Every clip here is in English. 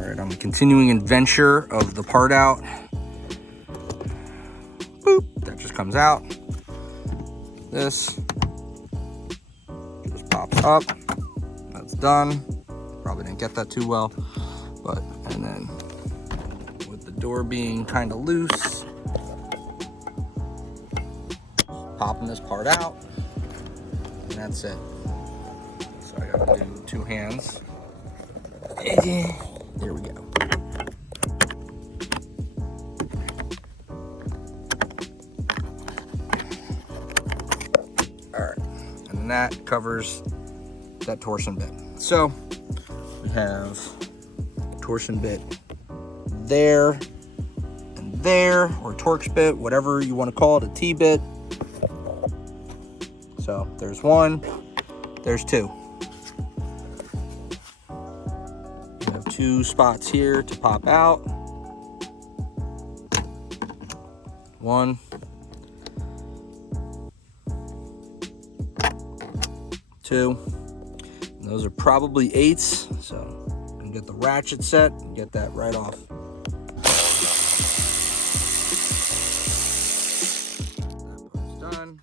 All right, on the continuing adventure of the part out. Boop, that just comes out. This just pops up. That's done. Probably didn't get that too well, but, and then with the door being kind of loose, popping this part out, and that's it. So I gotta do two hands. There we go. All right, and then that covers that torsion bit. So we have torsion bit there and there, or Torx bit, whatever you want to call it, a T-bit. So there's one, there's two. We have two spots here to pop out. One. Two. And those are probably 8s, so I can get the ratchet set and get that right off. That part's done.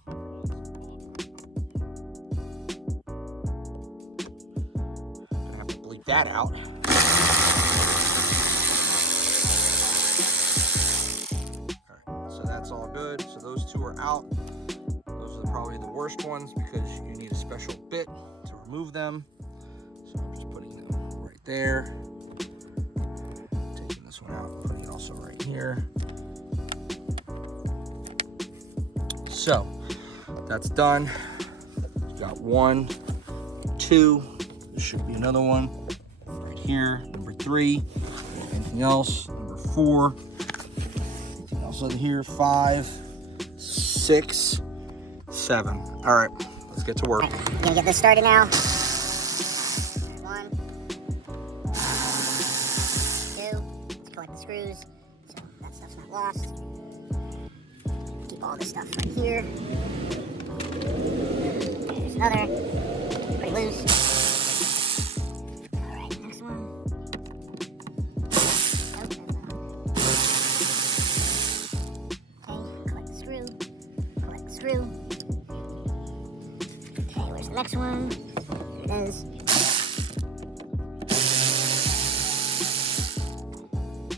Gonna have to bleep that out. Alright, so that's all good. So those two are out. Those are probably the worst ones because you need a special bit to remove them. So I'm just putting them right there. Taking this one out, putting it also right here. So that's done. We've got 1, 2. There should be another one right here. Number 3. Anything else? Number 4. Anything else over here? 5, 6, 7. All right, let's get to work. All right, I'm gonna get this started now. 1, 2. Let's collect the screws so that stuff's not lost. Keep all this stuff right here. There's another. Pretty loose. All right, next one. Okay, collect the screw. Collect the screw. Okay, where's the next one? There it is.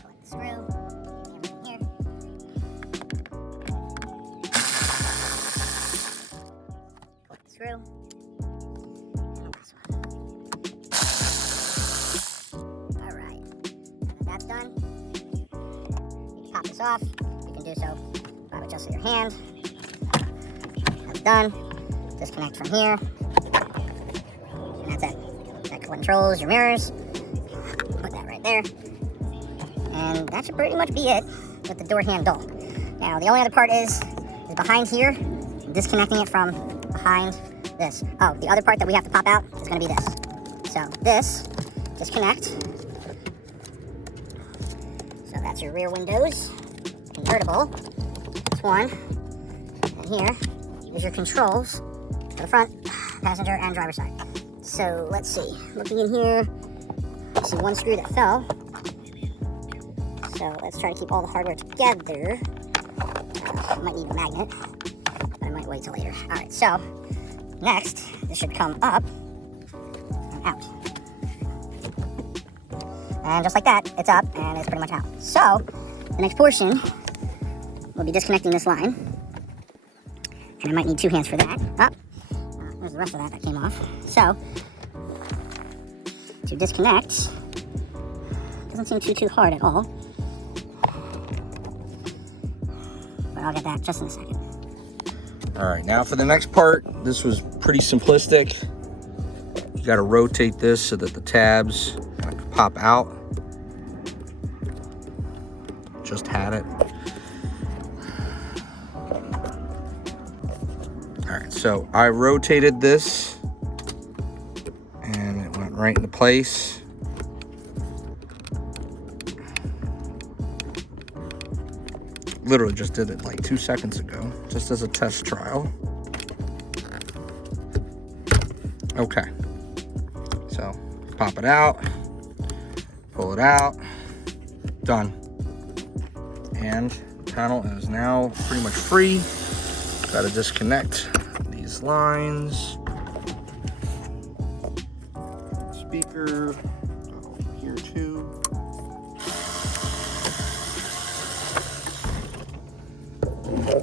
Collect the screw. Everything here. Collect the screw. And the last one. Alright. And then that's done. You can pop this off. You can do so by just with your hand. That's done. Disconnect from here. And that's it. That controls your mirrors. Put that right there. And that should pretty much be it with the door handle. Now, the only other part is behind here, disconnecting it from behind this. Oh, the other part that we have to pop out is going to be this. So this, disconnect. So that's your rear windows. Convertible. That's one. And here is your controls for the front, passenger, and driver's side. So let's see. Looking in here, I see one screw that fell. So let's try to keep all the hardware together. I might need a magnet, but I might wait till later. All right, so next, this should come up and out. And just like that, it's up and it's pretty much out. So the next portion will be disconnecting this line. And I might need 2 hands for that. There's the rest of that came off. So, to disconnect, doesn't seem too hard at all. But I'll get that just in a second. All right, now for the next part, this was pretty simplistic. You got to rotate this so that the tabs pop out. Just had it. All right, so I rotated this and it went right into place. Literally just did it like 2 seconds ago, just as a test trial. Okay, so pop it out, Pull it out. Done. And the panel is now pretty much free. Got to disconnect these lines. Speaker here too.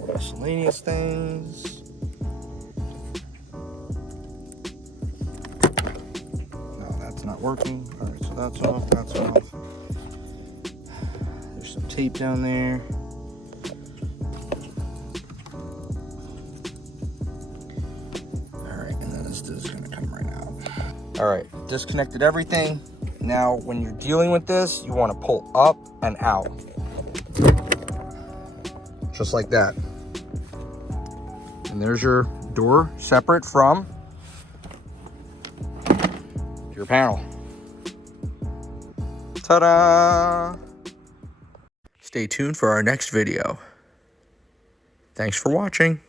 Miscellaneous things. No, that's not working. All right, so that's off. That's off. There's some tape down there. All right, and then this is gonna come right out. All right, disconnected everything. Now, when you're dealing with this, you want to pull up and out. Just like that. And there's your door separate from your panel. Ta-da! Stay tuned for our next video. Thanks for watching.